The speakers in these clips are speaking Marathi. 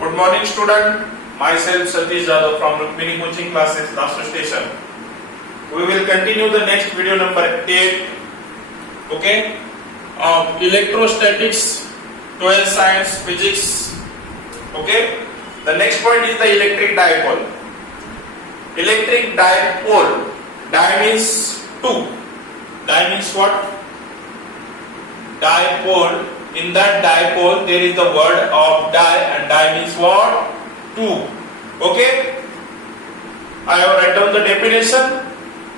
Good morning, student. Myself Satish Jadhav from Rukmini Coaching Classes, Rasta Station. We will continue the next video number 8. Okay, of electrostatics, 12 science, physics. Okay, the next point is the electric dipole. Electric dipole. Di means two. Di means what? Dipole. In that dipole there is the word of di, and di means what? Two. Okay, I have written down the definition.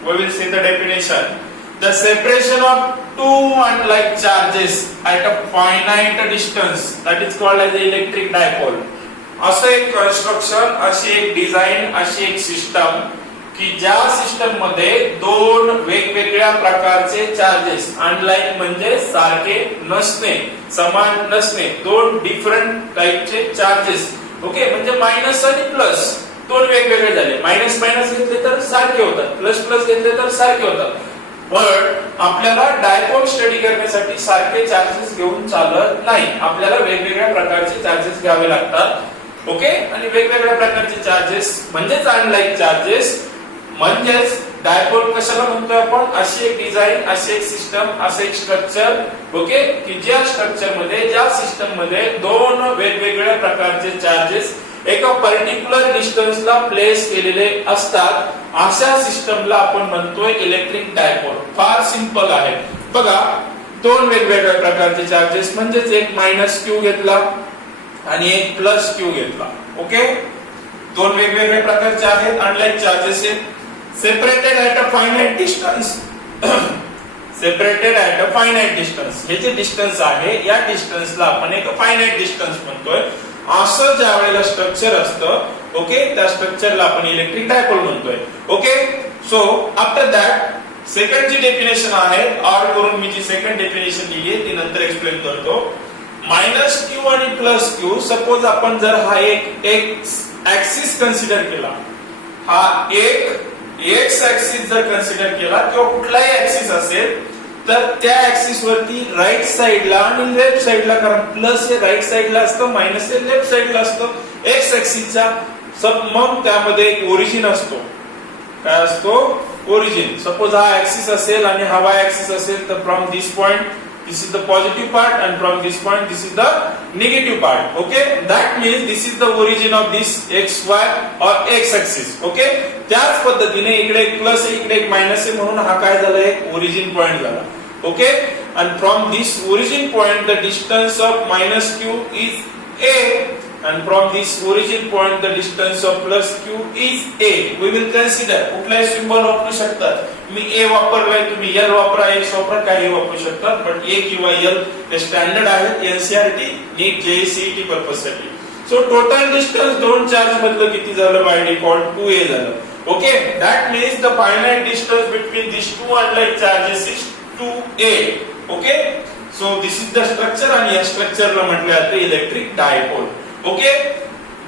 We will see the definition. The separation of two unlike charges at a finite distance, that is called as the electric dipole. असं एक कन्स्ट्रक्शन, अशी एक डिझाइन, अशी एक सिस्टम की ज्या सिस्टम मध्ये दोन वेगवेगळ्या प्रकारचे चार्जेस, अनलाइक म्हणजे सारखे नसणे, समान नसणे, दोन डिफरंट टाइपचे चार्जेस. ओके, म्हणजे मायनस आणि प्लस दोन वेगवेगळे झाले. मायनस मायनस घेतले तर सारखे होतात, प्लस प्लस घेतले तर सारखे होतात. पण आपल्याला डायपोल स्टडी करण्यासाठी सारखे चार्जेस घेऊन चालत नाही. आपल्याला वेगवेगळ्या प्रकारचे चार्जेस घ्यावे लागतात. ओके, आणि वेगवेगळ्या प्रकारचे चार्जेस म्हणजेच अनलाइक चार्जेस, म्हणजेच डायपोल कशाला म्हणतोय आपण? अशी एक डिझाइन, अशी एक सिस्टम, असं एक स्ट्रक्चर. ओके, की ज्या स्ट्रक्चर मध्ये, ज्या सिस्टम मध्ये दोन वेगवेगळ्या प्रकारचे चार्जेस एका पर्टिक्युलर डिस्टन्सला प्लेस केलेले असतात, अशा सिस्टमला आपण म्हणतोय इलेक्ट्रिक डायपोल. फार सिंपल आहे. बघा, दोन वेगवेगळ्या प्रकारचे चार्जेस म्हणजेच एक मायनस क्यू घेतला आणि एक प्लस क्यू घेतला. ओके, दोन वेगवेगळ्या प्रकारचे आहेत, अनलाइक चार्जेस आहेत, separated at a finite distance. Separated at a finite distance, हे जे डिस्टन्स आहे या डिस्टन्सला आपण एक फायनाइट डिस्टन्स म्हणतोय. असं ज्या वेळेला स्ट्रक्चर असतं, ओके, त्या स्ट्रक्चरला आपण इलेक्ट्रिक डायपोल म्हणतोय. Okay, so after that second जी डेफिनेशन आहे, ऑर करून मी जी सेकंड डेफिनेशन लिहिली ती नंतर एक्सप्लेन करतो. मायनस क्यू आणि प्लस क्यू, सपोज आपण जर हा एक ऍक्सिस कन्सिडर केला, हा एक एक्स ऍक्सिस जर कन्सिडर केला किंवा कुठलाही ऍक्सिस असेल, तर त्या ऍक्सिस वरती राईट साइडला आणि लेफ्ट साइडला, कारण प्लस हे राईट साइडला असतं, मायनस हे लेफ्ट साइडला असतं एक्स ऍक्सिसच्या. मग त्यामध्ये एक ओरिजिन असतो. काय असतो? ओरिजिन. सपोज हा ऍक्सिस असेल आणि हा वाय ऍक्सिस असेल, तर from this point this is the positive part and from this point this is the negative part. Okay, that means this is the origin of this xy or x axis. Okay, त्याच पद्धतीने इकडे एक प्लस आहे, इकडे एक मायनस आहे, म्हणून हा काय झाला? एक ओरिजिन पॉइंट झाला. Okay, and from this origin point the distance of minus q is a, and from this origin point the distance of plus q is a. We will consider कुठलाही सिंबल वापरू शकतात. मी a वापरलाय, तुम्ही l वापरा, x वापरा, काही वापरू शकतात, पण a किंवा l हे स्टँडर्ड आहेत एनसीईआरटी नीट जेईसीईटी पर्पज साठी. सो टोटल डिस्टन्स दोन चार्ज मधलं किती झालं? बाय डिफॉल्ट 2a झालं. Okay, that means the finite distance between this two unlike charges is 2a. Okay, so this is the structure, आणि या स्ट्रक्चरला म्हटले जाते इलेक्ट्रिक डायपोल. ओके,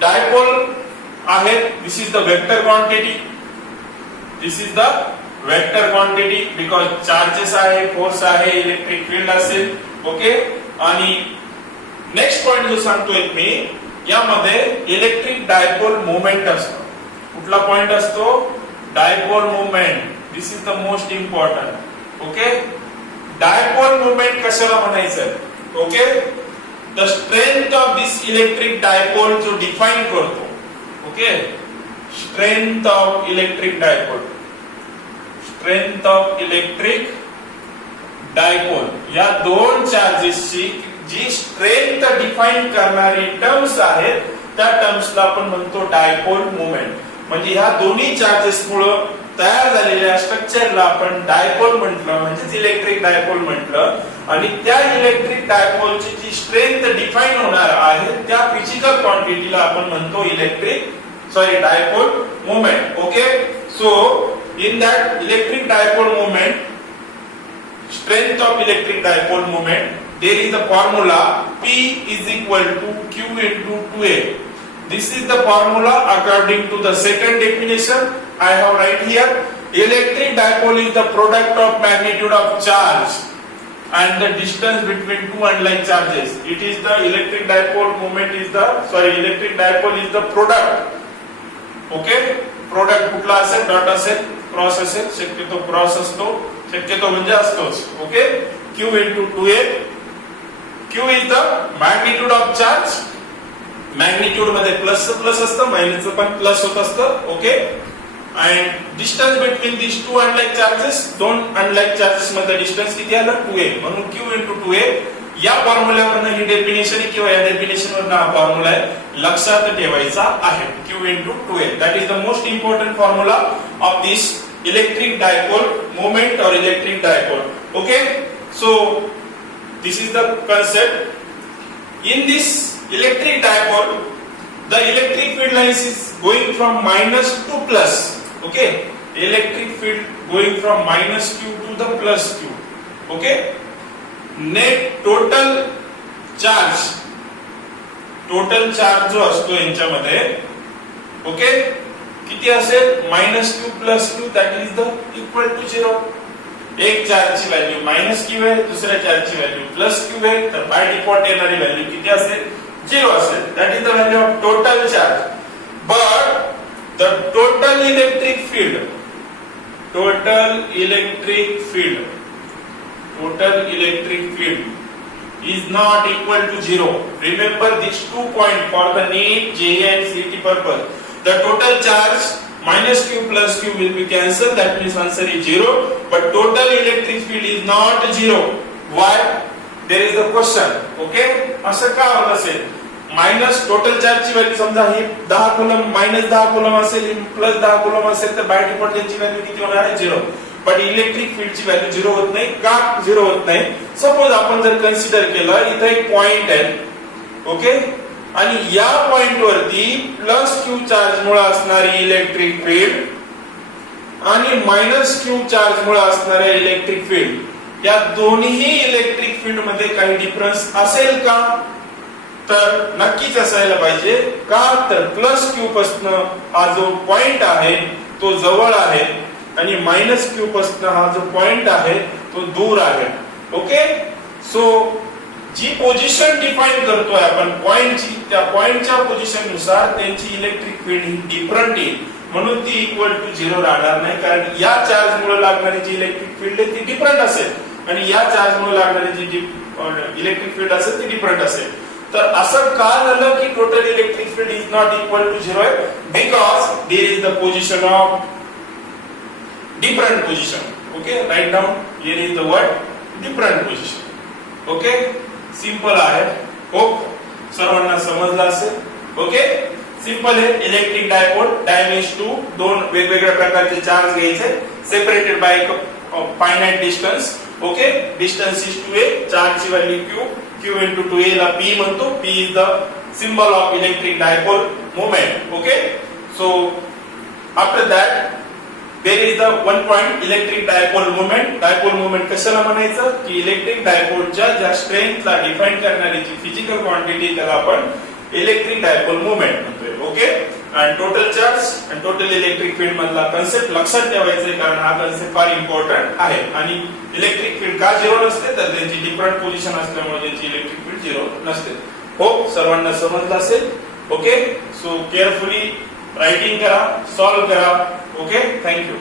डायपोल आहे, this is the vector quantity, this is the vector quantity, because charges आहे, फोर्स आहे, इलेक्ट्रिक फील्ड असेल. ओके, आणि नेक्स्ट पॉइंट जो सांगतोय मी, यामध्ये इलेक्ट्रिक डायपोल मोमेंट असतो. कुठला पॉइंट असतो? Dipole moment. This is the most important. Okay, dipole moment कशाला म्हणायचं? Okay, the strength of this electric dipole जो डिफाइन करतो. Okay, strength of electric dipole, strength of electric dipole, या दोन चार्जेसची जी स्ट्रेंथ डिफाइन करणारी टर्म्स आहेत, त्या टर्म्सला आपण म्हणतो डायपोल मोमेंट. म्हणजे ह्या दोन्ही चार्जेस मुळे तयार झालेल्या स्ट्रक्चरला आपण डायपोल म्हटलं, म्हणजेच इलेक्ट्रिक डायपोल म्हटलं. आणि त्या इलेक्ट्रिक डायपोलची जी स्ट्रेंथ डिफाइन होणार आहे, त्या फिजिकल क्वांटिटीला आपण म्हणतो dipole moment. Okay, so in that electric dipole moment, strength of electric dipole moment, there is the formula P is equal to Q into 2A. This is the formula according to the second definition I have right here. Electric dipole is the product of magnitude of charge and the distance between two unlike charges. It is the electric dipole moment is the electric dipole is the product. Okay, product कुठला असेल, डॉट असेल, क्रॉस असेल, शक्यतो क्रॉस असतो, शक्यतो म्हणजे असतोच. Okay, Q into 2a. Q is the magnitude of charge. Magnitude मध्ये प्लस प्लस असतं, मायनस पण प्लस होत असतं. Okay, and distance between this two unlike charges, दोन अनलाइक चार्जेस मध्ये डिस्टन्स किती आलं, 2a. म्हणून Q into 2a. या फॉर्म्युल्यावरनं ही डेफिनेशन आहे किंवा या डेफिनेशन वरनं हा फॉर्म्युला आहे, लक्षात ठेवायचा आहे. Q into 2a. That is the most important formula of this electric dipole moment और electric dipole. Okay, so this is the concept. In this electric dipole, the electric field lines is going from minus to plus. Okay, electric field going from minus Q to the plus Q. Okay, net total charge जो असतो यांच्यामध्ये, ओके, किती असेल, minus Q plus Q, that is the equal to 0. एक चार्जची व्हॅल्यू मायनस क्यू आहे, दुसऱ्या चार्जची व्हॅल्यू प्लस क्यू आहे, तर बाय डिफॉल्ट येणारी व्हॅल्यू किती असेल, 0 असेल. That is the value of total charge. But the total electric field is not equal to 0. Remember these 2 points for the NEET, JEE and CET purpose. The total charge minus Q plus Q will be cancelled. That means answer is 0. But total electric field is not 0. Why? There is the question. Okay? असं का होत असेल? मायनस टोटल चार्जची व्हॅल्यू समजा ही 10 कूलम मायनस 10 कूलम असेल, प्लस 10 कूलम असेल, तर बाय डिफॉल्ट त्याची व्हॅल्यू किती होणार आहे, 0. बट इलेक्ट्रिक फील्डची व्हॅल्यू 0 होत नाही. का 0 होत नाही? सपोज आपण जर कन्सिडर केलं, इथे एक पॉइंट आहे, ओके, आणि या पॉइंट वरती प्लस क्यू चार्ज मुळे असणारी इलेक्ट्रिक फील्ड आणि मायनस क्यू चार्ज मुळे असणारे इलेक्ट्रिक फील्ड, या दोन्ही इलेक्ट्रिक फील्ड मध्ये काही डिफरन्स असेल का? तर नक्कीच असायला पाहिजे. का तर प्लस क्यू पासून हा जो पॉइंट आहे तो जवळ आहे आणि मायनस क्यू पासून हा जो पॉइंट आहे तो दूर आहे. ओके, सो जी पोझिशन डिफाइन करतोय आपण पॉइंटची, त्या पॉइंटच्या पोझिशन नुसार त्यांची इलेक्ट्रिक फील्ड ही डिफरंट येईल. म्हणून ती इक्वल टू 0 राहणार नाही, कारण या चार्ज मुळे लागणारी जी इलेक्ट्रिक फील्ड आहे ती डिफरंट असेल आणि या चार्ज मुळे लागणारी जी इलेक्ट्रिक फील्ड असेल ती डिफरंट असेल. तर असं का झालं की total electric field is not equal to 0 आहे? Because there is the position of different position. Okay, write down here is the word different position. Okay, simple आहे. होप सर्वांना समजलं असेल. ओके, सिंपल आहे. इलेक्ट्रिक डायपोल, डाय मीन्स 2, दोन वेगवेगळ्या प्रकारचे चार्ज घ्यायचे, separated by finite distance. Okay, distance is 2a, चार्जची value q, q into 2a ला p म्हणतो. p is the symbol of electric dipole moment. Okay, so after that there is the one point electric dipole moment. Dipole moment कशाला म्हणायचं की इलेक्ट्रिक डायपोलच्या ज्या स्ट्रेंथला डिफाइन करणारी जी फिजिकल क्वांटिटी त्याला आपण इलेक्ट्रिक डायपोल मोमेंट म्हणतोय. ओके, आणि टोटल चार्ज आणि टोटल इलेक्ट्रिक फील्ड मधला कन्सेप्ट लक्षात ठेवायचा आहे, कारण हा कन्सेप्ट फार इम्पॉर्टंट आहे. आणि इलेक्ट्रिक फील्ड का 0 नसते, तर त्यांची डिफरंट पोझिशन असल्यामुळे त्यांची इलेक्ट्रिक फील्ड 0 नसते. होप सर्वांना समजलं असेल. ओके, सो केअरफुली रायटिंग करा, सॉल्व करा. Okay, thank you.